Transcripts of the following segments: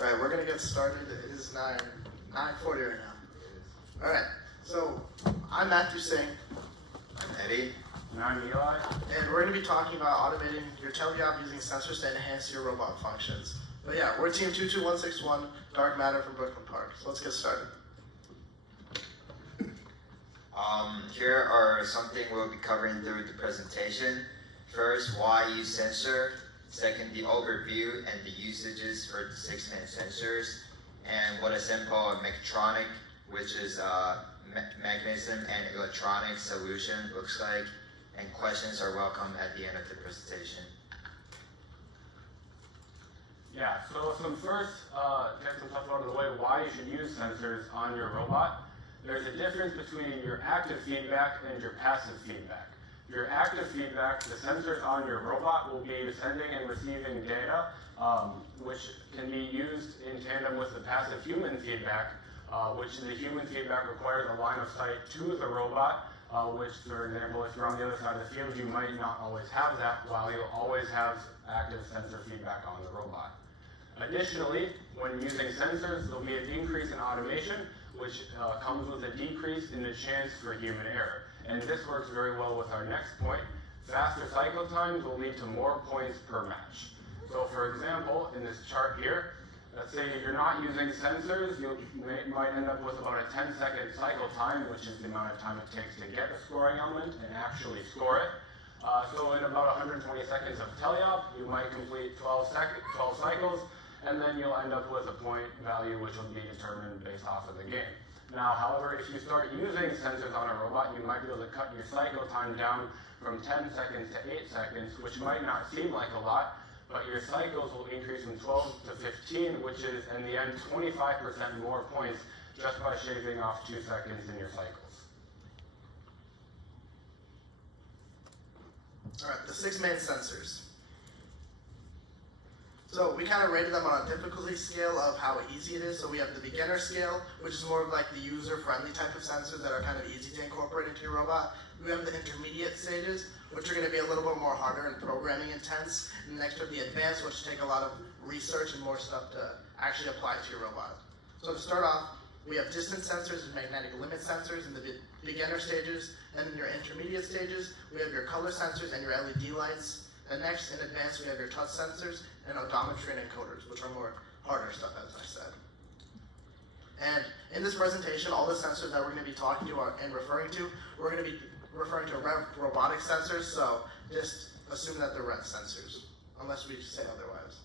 All right, we're gonna get started. It is 9:40 right now. All right, so I'm Matthew Singh. I'm Eddie. And I'm Eli. And we're gonna be talking about automating your Tele-Op using sensors to enhance your robot functions. But yeah, we're team 22161, Dark Matter from Brooklyn Park. So let's get started. Here are something we'll be covering through the presentation. First, why use sensor. Second, the overview and the usages for the 6-man sensors. And what a simple mechatronic, which is mechanism and electronic solution looks like. And questions are welcome at the end of the presentation. Yeah, so first, get some stuff out of the way, why you should use sensors on your robot. There's a difference between your active feedback and your passive feedback. Your active feedback, the sensors on your robot will be sending and receiving data, which can be used in tandem with the passive human feedback, which the human feedback requires a line of sight to the robot, which, for example, if you're on the other side of the field, you might not always have that, while you'll always have active sensor feedback on the robot. Additionally, when using sensors, there'll be an increase in automation, which comes with a decrease in the chance for human error. And this works very well with our next point. Faster cycle times will lead to more points per match. So for example, in this chart here, let's say you're not using sensors, you might end up with about a 10-second cycle time, which is the amount of time it takes to get a scoring element and actually score it. So in about 120 seconds of Tele-Op, you might complete 12 cycles, and then you'll end up with a point value which will be determined based off of the game. Now, however, if you start using sensors on a robot, you might be able to cut your cycle time down from 10 seconds to 8 seconds, which might not seem like a lot, but your cycles will increase from 12 to 15, which is, in the end, 25% more points just by shaving off 2 seconds in your cycles. All right, the 6-man sensors. So we kind of rated them on a difficulty scale of how easy it is. So we have the beginner scale, which is more of like the user-friendly type of sensors that are kind of easy to incorporate into your robot. We have the intermediate stages, which are going to be a little bit more harder and programming intense. And next are the advanced, which take a lot of research and more stuff to actually apply to your robot. So to start off, we have distance sensors and magnetic limit sensors in the beginner stages. And in your intermediate stages, we have your color sensors and your LED lights. And next, in advanced, we have your touch sensors and odometry and encoders, which are more harder stuff, as I said. And in this presentation, all the sensors that we're going to be talking to and referring to, we're going to be referring to robotic sensors, so just assume that they're REV sensors, unless we say otherwise.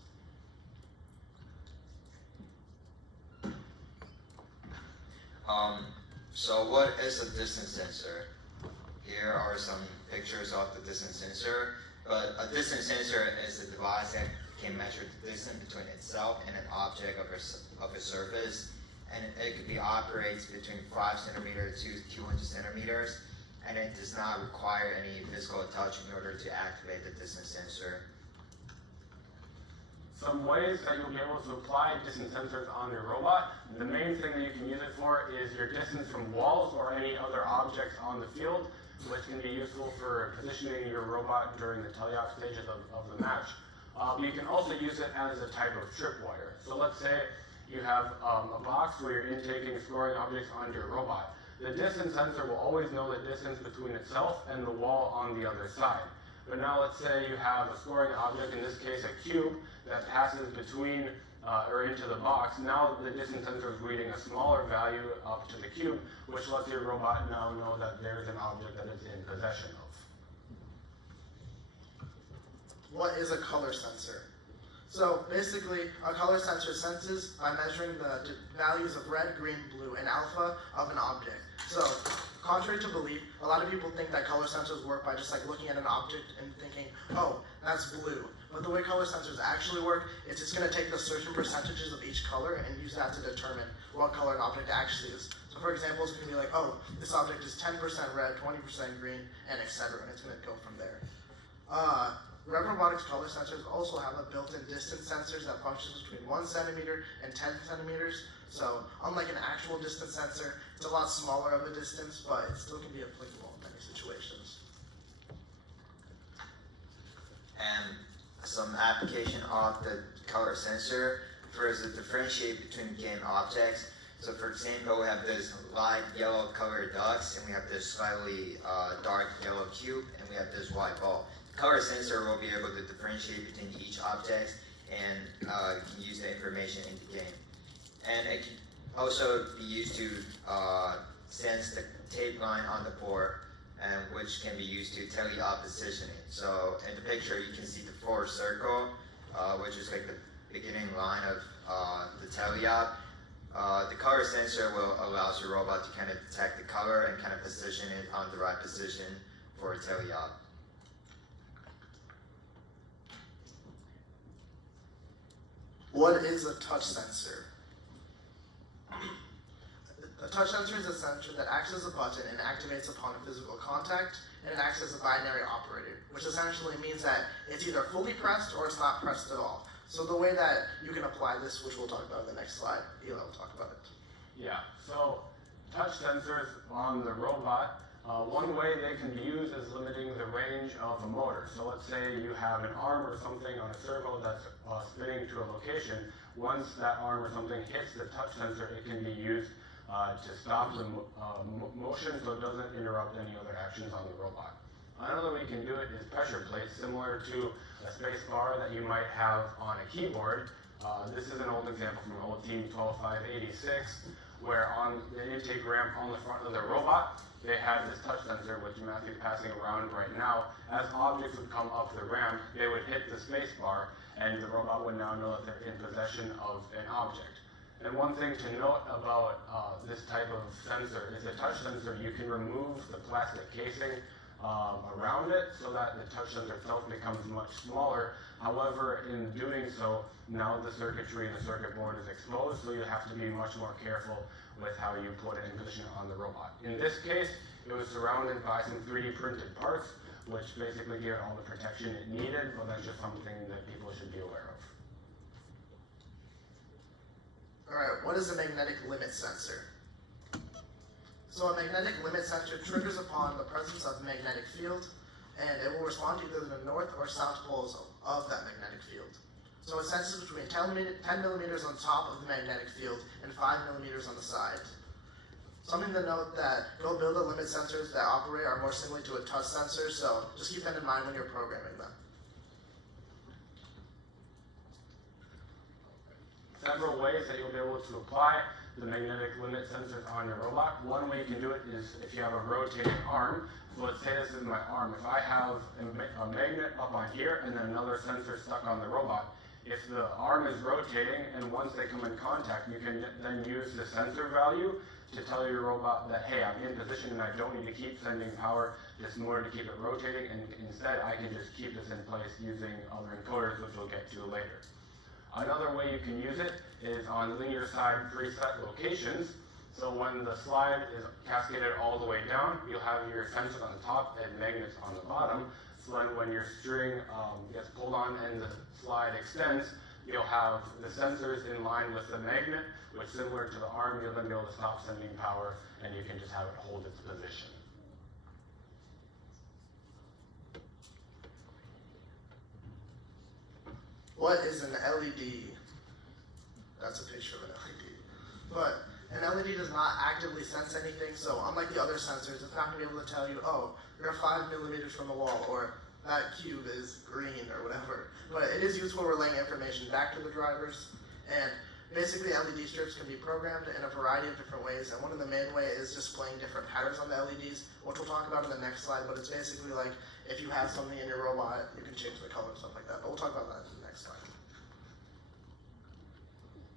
So what is a distance sensor? Here are some pictures of the distance sensor. But a distance sensor is a device that can measure the distance between itself and an object of a surface, and it could be operates between 5 centimeters to 200 centimeters, and it does not require any physical touch in order to activate the distance sensor. Some ways that you'll be able to apply distance sensors on your robot. The main thing that you can use it for is your distance from walls or any other objects on the field, which can be useful for positioning your robot during the Tele-Op stages of the match. You can also use it as a type of tripwire. So let's say you have a box where you're intaking scoring objects onto your robot. The distance sensor will always know the distance between itself and the wall on the other side. But now let's say you have a scoring object, in this case a cube, that passes between or into the box. Now the distance sensor is reading a smaller value up to the cube, which lets your robot now know that there's an object that it's in possession of. What is a color sensor? So basically, a color sensor senses by measuring the values of red, green, blue, and alpha of an object. So, contrary to belief, a lot of people think that color sensors work by just like looking at an object and thinking, oh, that's blue. But the way color sensors actually work is it's going to take the certain percentages of each color and use that to determine what color an object actually is. So for example, it's going to be like, oh, this object is 10% red, 20% green, and etc. And it's going to go from there. Rev Robotics color sensors also have a built-in distance sensors that functions between 1 centimeter and 10 centimeters. So unlike an actual distance sensor, it's a lot smaller of a distance, but it still can be applicable in many situations. And some application of the color sensor. first to differentiate between game objects. So for example, we have this light yellow colored ducks, and we have this slightly dark yellow cube, and we have this white ball. The color sensor will be able to differentiate between each object and can use the information in the game. And it can also be used to sense the tape line on the board, and which can be used to Tele-Op positioning. So in the picture, you can see the fourth circle, which is like the beginning line of the Tele-Op. The color sensor will allow your robot to kind of detect the color and kind of position it on the right position for a Tele-Op. What is a touch sensor? A touch sensor is a sensor that acts as a button and activates upon a physical contact, and it acts as a binary operator, which essentially means that it's either fully pressed or it's not pressed at all. So the way that you can apply this, which we'll talk about in the next slide, Eli will talk about it. Yeah, so touch sensors on the robot, one way they can be used is limiting the range of a motor. So let's say you have an arm or something on a servo that's spinning to a location. Once that arm or something hits the touch sensor, it can be used to stop the motion so it doesn't interrupt any other actions on the robot. Another way you can do it is pressure plates, similar to a space bar that you might have on a keyboard. This is an old example from an old Team 12586, where on the intake ramp on the front of the robot, they had this touch sensor, which Matthew's passing around right now. As objects would come up the ramp, they would hit the space bar, and the robot would now know that they're in possession of an object. And one thing to note about this type of sensor is a touch sensor, you can remove the plastic casing around it so that the touch sensor itself becomes much smaller. However, in doing so, now the circuitry and the circuit board is exposed, so you have to be much more careful with how you put it in position on the robot. In this case, it was surrounded by some 3D printed parts, which basically gave it all the protection it needed, but that's just something that people should be aware of. Alright, what is a magnetic limit sensor? So a magnetic limit sensor triggers upon the presence of a magnetic field, and it will respond to either the north or south poles of that magnetic field. So it senses between 10 millimeters on top of the magnetic field and 5 millimeters on the side. Something to note that Go Build a limit sensors that operate are more similar to a touch sensor, so just keep that in mind when you're programming them. Several ways that you'll be able to apply the magnetic limit sensors on your robot. One way you can do it is if you have a rotating arm. So let's say this is my arm. If I have a magnet up on here and then another sensor stuck on the robot, if the arm is rotating and once they come in contact, you can then use the sensor value to tell your robot that, hey, I'm in position and I don't need to keep sending power just in order to keep it rotating, and instead I can just keep this in place using other encoders, which we'll get to later. Another way you can use it is on linear side preset locations. So when the slide is cascaded all the way down, you'll have your sensor on the top and magnets on the bottom. So then when your string gets pulled on and the slide extends, you'll have the sensors in line with the magnet, which similar to the arm, you'll then be able to stop sending power and you can just have it hold its position. What is an LED? That's a picture of an LED. But an LED does not actively sense anything, so unlike the other sensors, it's not going to be able to tell you, oh, you're 5 millimeters from the wall, or that cube is green, or whatever. But it is useful relaying information back to the drivers, and basically LED strips can be programmed in a variety of different ways, and one of the main ways is displaying different patterns on the LEDs, which we'll talk about in the next slide, but it's basically like if you have something in your robot, you can change the color and stuff like that, but we'll talk about that in the next slide.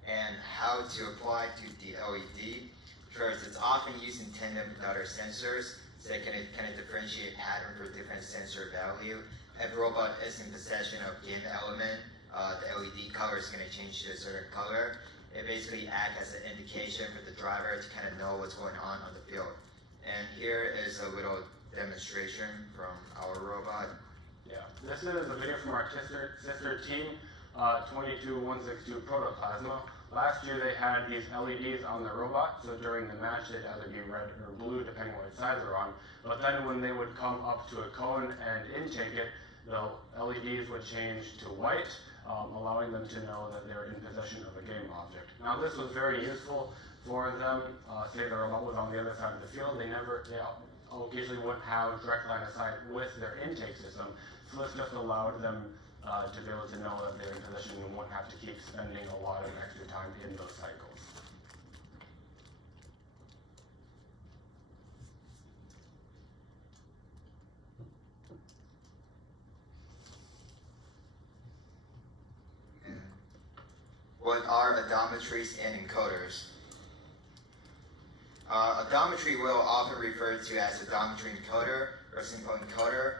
And how to apply to the LED. First, it's often used in tandem with other sensors, so it can kind of differentiate pattern for different sensor value. If a robot is in possession of game element, the LED color is going to change to a certain color. It basically acts as an indication for the driver to kind of know what's going on the field. And here is a little demonstration from our robot. Yeah, this is a video from our sister team, 22162 Protoplasma. Last year they had these LEDs on the robot, so during the match they'd either be red or blue depending on which side they're on. But then when they would come up to a cone and intake it, the LEDs would change to white, allowing them to know that they're in possession of a game object. Now this was very useful for them. Say the robot was on the other side of the field, they occasionally wouldn't have direct line of sight with their intake system, so this just allowed them to be able to know that they're in possession and won't have to keep spending a lot of extra time in those cycles. What are odometries and encoders? Odometry wheel, often referred to as odometry encoder or simple encoder,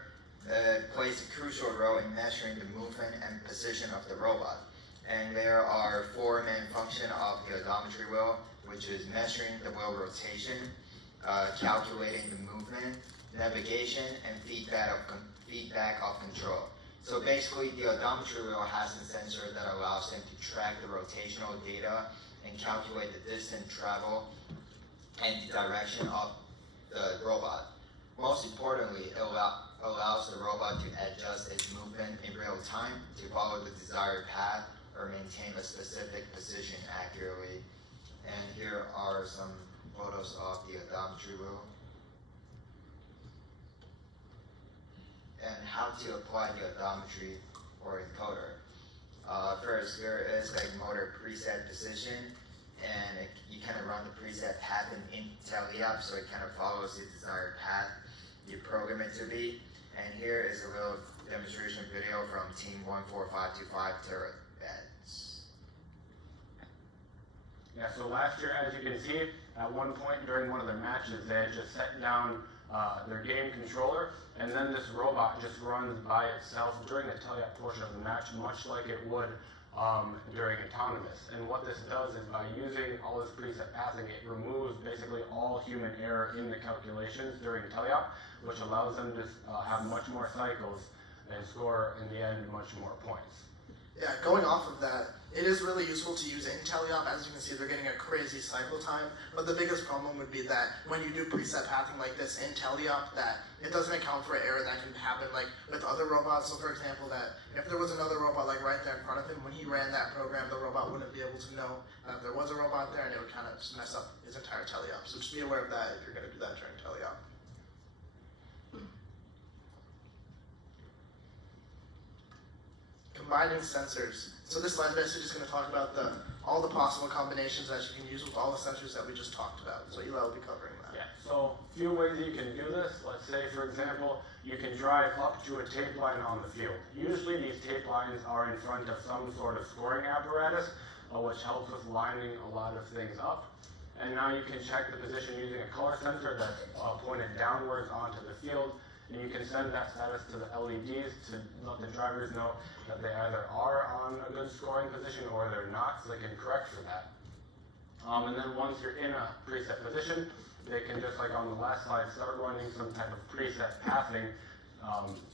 plays a crucial role in measuring the movement and position of the robot. And there are four main functions of the odometry wheel, which is measuring the wheel rotation, calculating the movement, navigation, and feedback of control. So basically, the odometry wheel has a sensor that allows them to track the rotational data and calculate the distance travel and the direction of the robot. Most importantly, it allows the robot to adjust its movement in real time to follow the desired path or maintain a specific position accurately. And here are some photos of the odometry wheel. And how to apply the odometry or encoder. First, there is a motor preset position, and you kind of run the preset path in Tele-Op, so it kind of follows the desired path you program it to be. And here is a little demonstration video from Team 14525 Terabytes. Yeah, so last year, as you can see, at one point during one of their matches, they had just set down their game controller, and then this robot just runs by itself during the Tele-Op portion of the match, much like it would during autonomous. And what this does is, by using all this preset pathing, it removes basically all human error in the calculations during Tele-Op, which allows them to have much more cycles and score, in the end, much more points. Yeah, going off of that, it is really useful to use it in Tele-Op. As you can see, they're getting a crazy cycle time, but the biggest problem would be that when you do preset pathing like this in Tele-Op, that it doesn't account for error that can happen like with other robots. So for example, that if there was another robot like right there in front of him, when he ran that program, the robot wouldn't be able to know that there was a robot there, and it would kind of just mess up his entire Tele-Op. So just be aware of that if you're going to do that during Tele-Op. Combining sensors. So this slide is basically just going to talk about all the possible combinations that you can use with all the sensors that we just talked about. So Eli will be covering that. Yeah, so a few ways you can do this. Let's say, for example, you can drive up to a tape line on the field. Usually these tape lines are in front of some sort of scoring apparatus, which helps with lining a lot of things up. And now you can check the position using a color sensor that's pointed downwards onto the field. And you can send that status to the LEDs to let the drivers know that they either are on a good scoring position or they're not, so they can correct for that. And then once you're in a preset position, they can, just like on the last slide, start running some type of preset pathing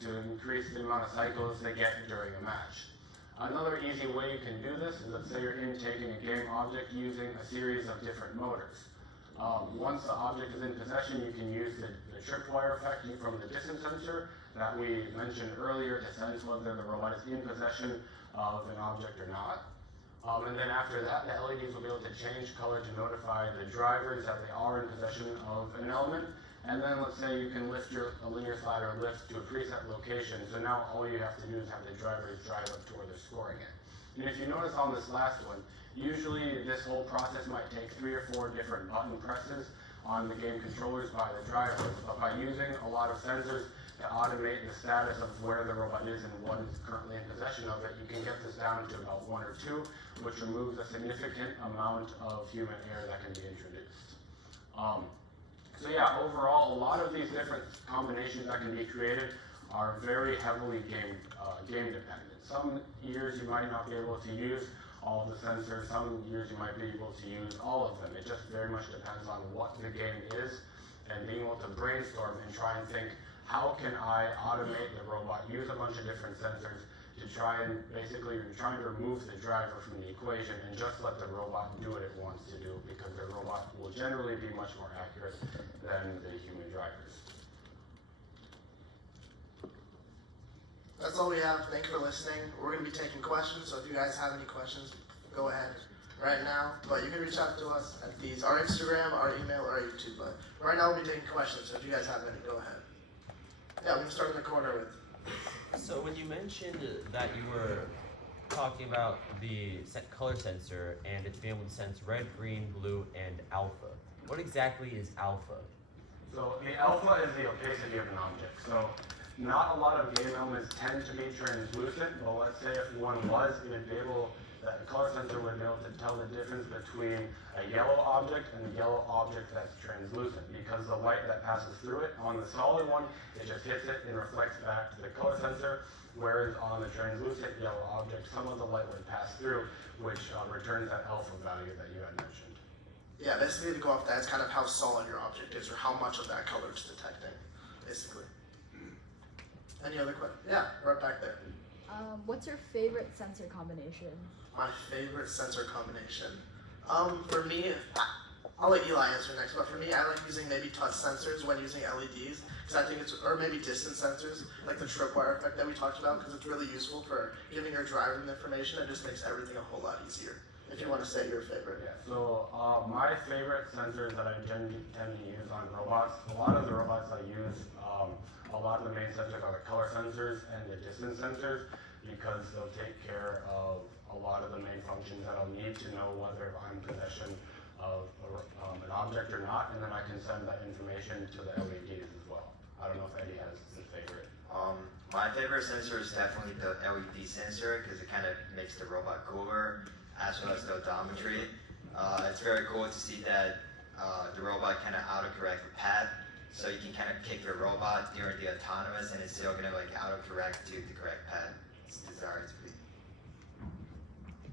to increase the amount of cycles they get during a match. Another easy way you can do this is, let's say you're intaking a game object using a series of different motors. Once the object is in possession, you can use the tripwire effect from the distance sensor that we mentioned earlier to sense whether the robot is in possession of an object or not. And then after that, the LEDs will be able to change color to notify the drivers that they are in possession of an element. And then let's say you can lift a linear slider lift to a preset location, so now all you have to do is have the drivers drive up to where they're scoring it. And if you notice on this last one, usually this whole process might take 3 or 4 different button presses on the game controllers by the drivers, but by using a lot of sensors to automate the status of where the robot is and what is currently in possession of it, you can get this down to about 1 or 2, which removes a significant amount of human error that can be introduced. So yeah, overall, a lot of these different combinations that can be created are very heavily game dependent. Some years you might not be able to use all of the sensors, some years you might be able to use all of them. It just very much depends on what the game is, and being able to brainstorm and try and think, how can I automate the robot, use a bunch of different sensors to try and basically trying to remove the driver from the equation and just let the robot do what it wants to do, because the robot will generally be much more accurate than the human drivers. That's all we have. Thanks for listening. We're going to be taking questions, so if you guys have any questions, go ahead right now. But you can reach out to us at our Instagram, our email, or our YouTube. But right now we'll be taking questions, so if you guys have any, go ahead. Yeah, we can start in the corner with. So when you mentioned that you were talking about the color sensor and it's being able to sense red, green, blue, and alpha, what exactly is alpha? So the alpha is the opacity of an object. So not a lot of game elements tend to be translucent, but let's say if one was, it would be able, that color sensor would be able to tell the difference between a yellow object and a yellow object that's translucent, because the light that passes through it, on the solid one, it just hits it and reflects back to the color sensor, whereas on the translucent yellow object, some of the light would pass through, which returns that alpha value that you had mentioned. Yeah, basically to go off that, it's kind of how solid your object is, or how much of that color it's detecting, basically. Any other questions? Yeah, right back there. What's your favorite sensor combination? My favorite sensor combination. For me, I'll let Eli answer next, but for me, I like using maybe touch sensors when using LEDs, because I think it's, or maybe distance sensors, like the tripwire effect that we talked about, because it's really useful for giving your driver the information. It just makes everything a whole lot easier. If you want to say your favorite. Yeah, so my favorite sensors that I tend to use on robots, a lot of the robots I use, a lot of the main sensors are the color sensors and the distance sensors, because they'll take care of a lot of the main functions that I'll need to know whether I'm in possession of an object or not, and then I can send that information to the LEDs as well. I don't know if Eddie has his favorite. My favorite sensor is definitely the LED sensor, because it kind of makes the robot cooler, as well as the odometry. It's very cool to see that the robot kind of autocorrect the path, so you can kind of kick the robot during the autonomous, and it's still gonna like autocorrect to the correct path it's desired to be.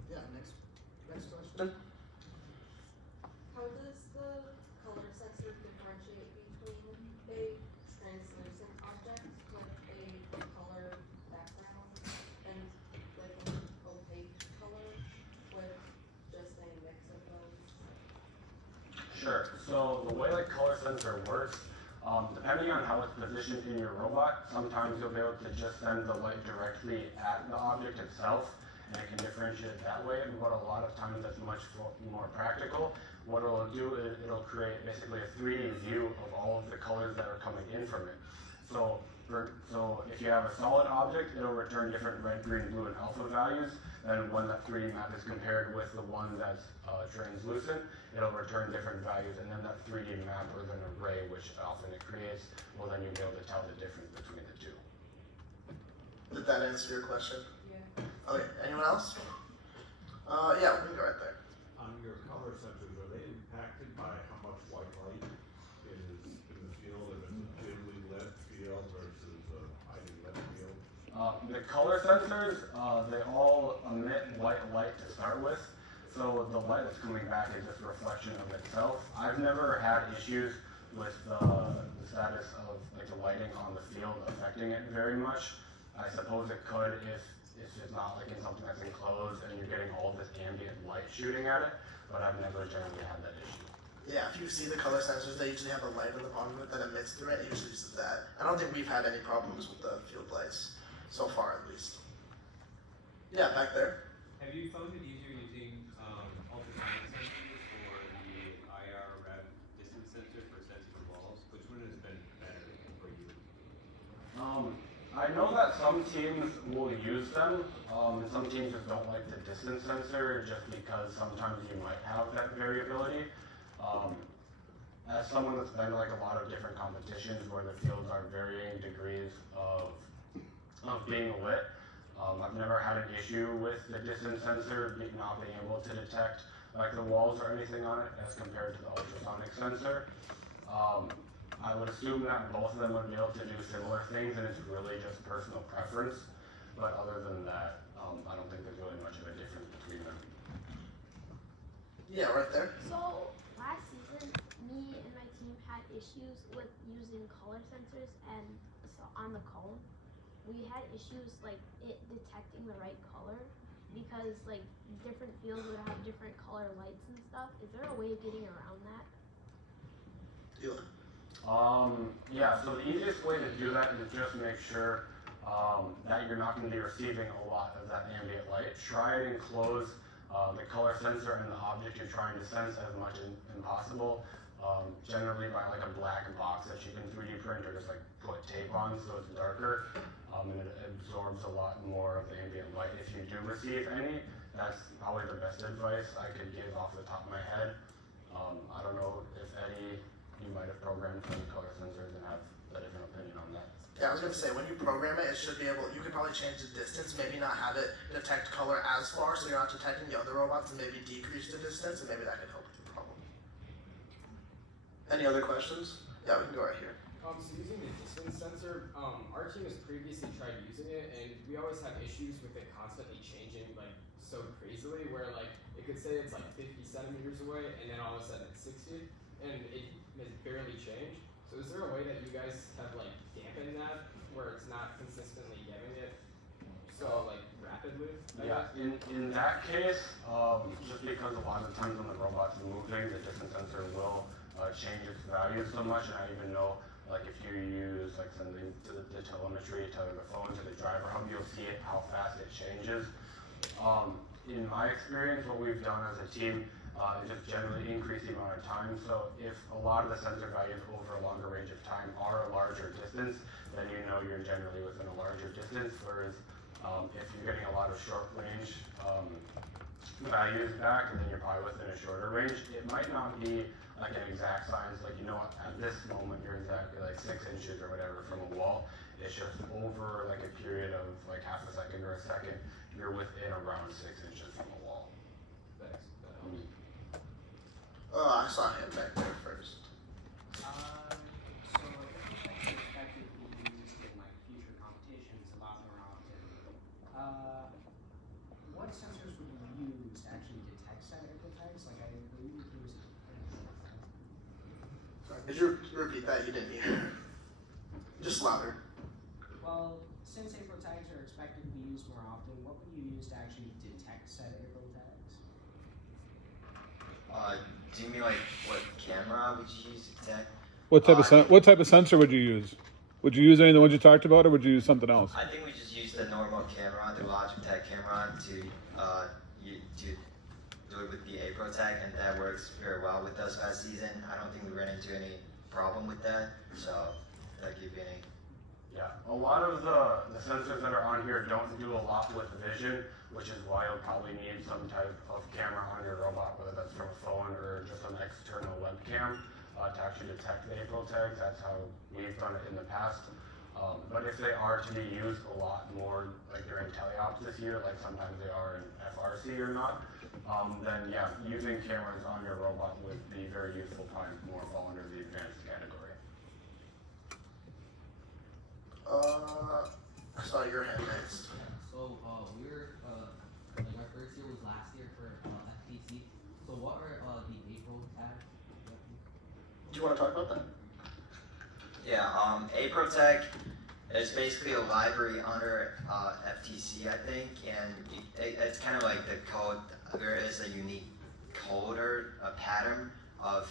Yeah, next question. How does the color sensor differentiate between a translucent object with a color background and like an opaque color with just a mix of those? Sure. So the way the color sensor works, depending on how it's positioned in your robot, sometimes you'll be able to just send the light directly at the object itself, and it can differentiate it that way. But a lot of times that's much more practical. What it'll do is it'll create basically a 3D view of all of the colors that are coming in from it. So if you have a solid object, it'll return different red, green, blue, and alpha values. And when that 3D map is compared with the one that's translucent, it'll return different values. And then that 3D map, or an array, which often it creates, will then you'll be able to tell the difference between the two. Did that answer your question? Yeah. Okay, anyone else? Yeah, we can go right there. On your color sensors, are they impacted by how much white light is in the field, if it's a dimly lit field versus a highly lit field? The color sensors, they all emit white light to start with, so the light that's coming back is just a reflection of itself. I've never had issues with the status of like the lighting on the field affecting it very much. I suppose it could if it's not like in something that's enclosed and you're getting all this ambient light shooting at it, but I've never generally had that issue. Yeah, if you see the color sensors, they usually have a light on the bottom of it that emits through it. It usually uses that. I don't think we've had any problems with the field lights, so far at least. Yeah, back there. Have you found it easier using ultrasonic sensors or the IR rad distance sensor for sensing the walls? Which one has been better for you? I know that some teams will use them, and some teams just don't like the distance sensor just because sometimes you might have that variability. As someone that's been to like a lot of different competitions where the fields are varying degrees of being lit, I've never had an issue with the distance sensor not being able to detect like the walls or anything on it as compared to the ultrasonic sensor. I would assume that both of them would be able to do similar things, and it's really just personal preference. But other than that, I don't think there's really much of a difference between them. Yeah, right there. So last season, me and my team had issues with using color sensors, and so on the cone, we had issues like it detecting the right color because like different fields would have different color lights and stuff. Is there a way of getting around that? Eli. Yeah, so the easiest way to do that is just make sure that you're not going to be receiving a lot of that ambient light. Try and enclose the color sensor and the object you're trying to sense as much as possible. Generally by like a black box that you can 3D print or just like put tape on so it's darker, and it absorbs a lot more of the ambient light. If you do receive any, that's probably the best advice I could give off the top of my head. I don't know if any you might have programmed from the color sensors and have a different opinion on that. Yeah, I was gonna say, when you program it, it should be able, you could probably change the distance, maybe not have it detect color as far, so you're not detecting the other robots, and maybe decrease the distance, and maybe that could help with the problem. Any other questions? Yeah, we can go right here. So using the distance sensor, our team has previously tried using it, and we always have issues with it constantly changing, like, so crazily, where, like, it could say it's, like, 50 centimeters away, and then all of a sudden it's 60, and it has barely changed. So is there a way that you guys have, like, dampened that, where it's not consistently giving it so, like, rapidly? Yeah, in that case, just because a lot of the times when the robot's moving, the distance sensor will change its value so much, and I even know, like, if you use like something to the telemetry, to the phone, to the driver hub, you'll see it, how fast it changes. In my experience, what we've done as a team is just generally increase the amount of time. So if a lot of the sensor values over a longer range of time are a larger distance, then you know you're generally within a larger distance. Whereas if you're getting a lot of short range values back, and then you're probably within a shorter range, it might not be like an exact science, like, you know what, at this moment you're exactly like 6 inches or whatever from a wall. It's just over like a period of like half a second or a second, you're within around 6 inches from a wall. Thanks. That helps. I saw him back there first. So I think it's expected to be used in like future competitions a lot more often. What sensors would you use to actually detect set April tags? Like I believe it was. Sorry, could you repeat that? You didn't hear. Just louder. Well, since April tags are expected to be used more often, what would you use to actually detect said April tags? Do you mean like what camera would you use to detect? What type of sensor would you use? Would you use any of the ones you talked about, or would you use something else? I think we just use the normal camera, the Logitech camera, to do it with the April tag, and that works very well with us last season. I don't think we ran into any problem with that, so that give you any. Yeah, a lot of the sensors that are on here don't do a lot with vision, which is why you'll probably need some type of camera on your robot, whether that's from a phone or just an external webcam, to actually detect the April tags. That's how we've done it in the past. But if they are to be used a lot more, like during Tele-Op this year, like sometimes they are in FRC or not, then yeah, using cameras on your robot would be very useful, probably more fall under the advanced category. I saw your hand next. So we were like our first year was last year for FTC. So what are the April tags? Do you want to talk about that? Yeah, APROTEC is basically a library under FTC, I think, and it's kind of like the code. There is a unique code or a pattern of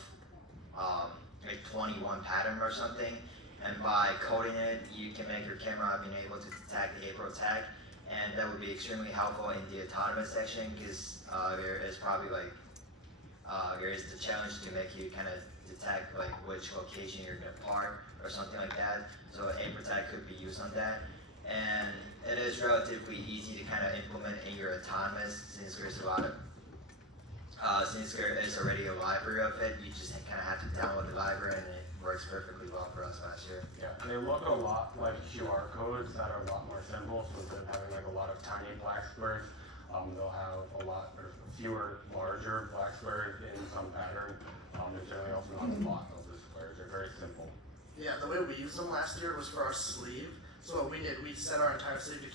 like 21 pattern or something, and by coding it, you can make your camera being able to detect the APROTEC, and that would be extremely helpful in the autonomous section, because there is probably like there is the challenge to make you kind of detect like which location you're gonna park or something like that. So APROTEC could be used on that, and it is relatively easy to kind of implement in your autonomous, since there's a lot of since there is already a library of it. You just kind of have to download the library, and it works perfectly well for us last year. Yeah, they look a lot like QR codes that are a lot more simple. So instead of having like a lot of tiny black squares, they'll have a lot or fewer larger black squares in some pattern. There's generally also not a lot of the squares. They're very simple. Yeah, the way we used them last year was for our sleeve. So what we did, we set our entire sleeve to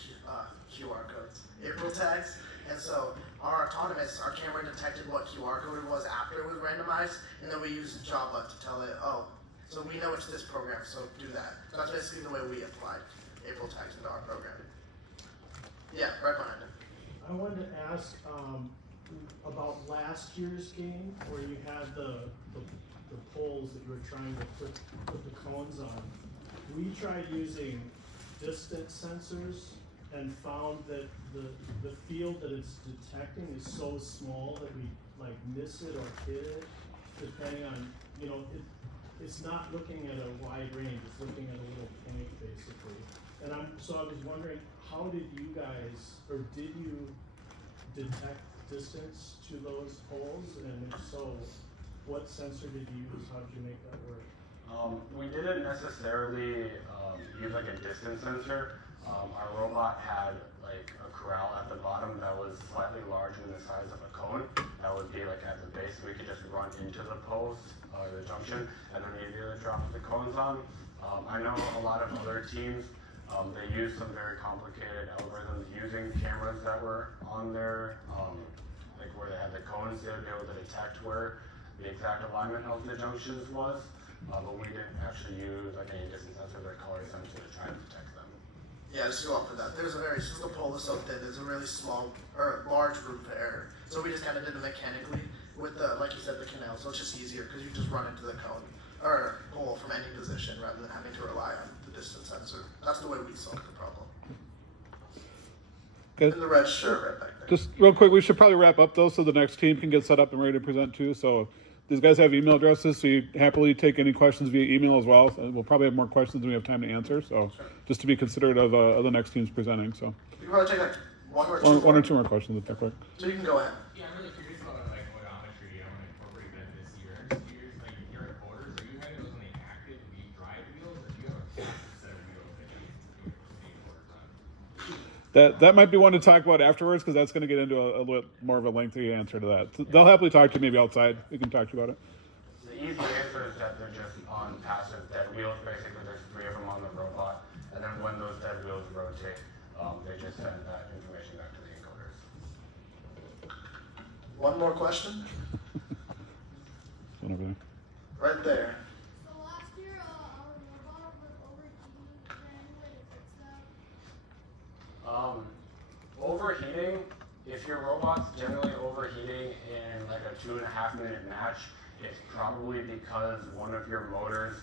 QR codes, April tags, and so our autonomous, our camera detected what QR code it was after it was randomized, and then we used Java to tell it, oh, so we know it's this program, so do that. So that's basically the way we applied April tags into our program. Yeah, right behind him. I wanted to ask about last year's game where you had the poles that you were trying to put the cones on. We tried using distance sensors and found that the field that it's detecting is so small that we like miss it or hit it, depending on, you know, it's not looking at a wide range, it's looking at a little point basically. And so I was wondering, how did you guys, or did you detect distance to those poles? And if so, what sensor did you use? How did you make that work? We didn't necessarily use like a distance sensor. Our robot had like a corral at the bottom that was slightly larger than the size of a cone. That would be like at the base, so we could just run into the poles, the junction, and then either drop the cones on. I know a lot of other teams, they use some very complicated algorithms using cameras that were on their, like where they had the cones, they would be able to detect where the exact alignment of the junctions was. But we didn't actually use like any distance sensors or color sensors to try and detect them. Yeah, just to go off of that. Since the pole is so thin, there's a really small or large room for error. So we just kind of did it mechanically with the, like you said, the canal. So it's just easier because you just run into the cone or pole from any position rather than having to rely on the distance sensor. That's the way we solved the problem. Okay. And the red shirt right back there. Just real quick, we should probably wrap up though, so the next team can get set up and ready to present too. So these guys have email addresses, so you happily take any questions via email as well. So we'll probably have more questions than we have time to answer. So just to be considerate of the next teams presenting. So You can probably take like one or two more questions if they're quick. So you can go ahead. Yeah, I'm really curious about like odometry. I want to incorporate that this year. I'm just curious, like if you're at quarters, are you having those on the active lead drive wheels, or do you have a passive set of wheels that you do it quarters on? That might be one to talk about afterwards, because that's going to get into a little more of a lengthy answer to that. They'll happily talk to you maybe outside. We can talk to you about it. The easy answer is that they're just on passive dead wheels. Basically, there's 3 of them on the robot, and then when those dead wheels rotate, they just send that information back to the encoders. One more question? One over there. Right there. So last year, our robot was overheating. Is there any way to fix that? Overheating, if your robot's generally overheating in like a 2.5-minute match, it's probably because one of your motors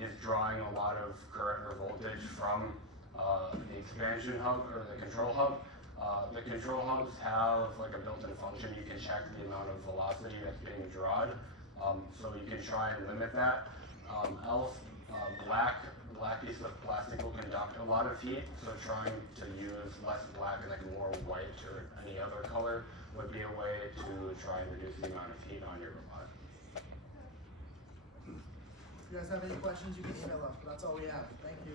is drawing a lot of current or voltage from the expansion hub or the control hub. The control hubs have like a built-in function. You can check the amount of velocity that's being drawn, so you can try and limit that. Else, black piece of plastic will conduct a lot of heat, so trying to use less black and like more white or any other color would be a way to try and reduce the amount of heat on your robot. If you guys have any questions, you can email us. That's all we have. Thank you.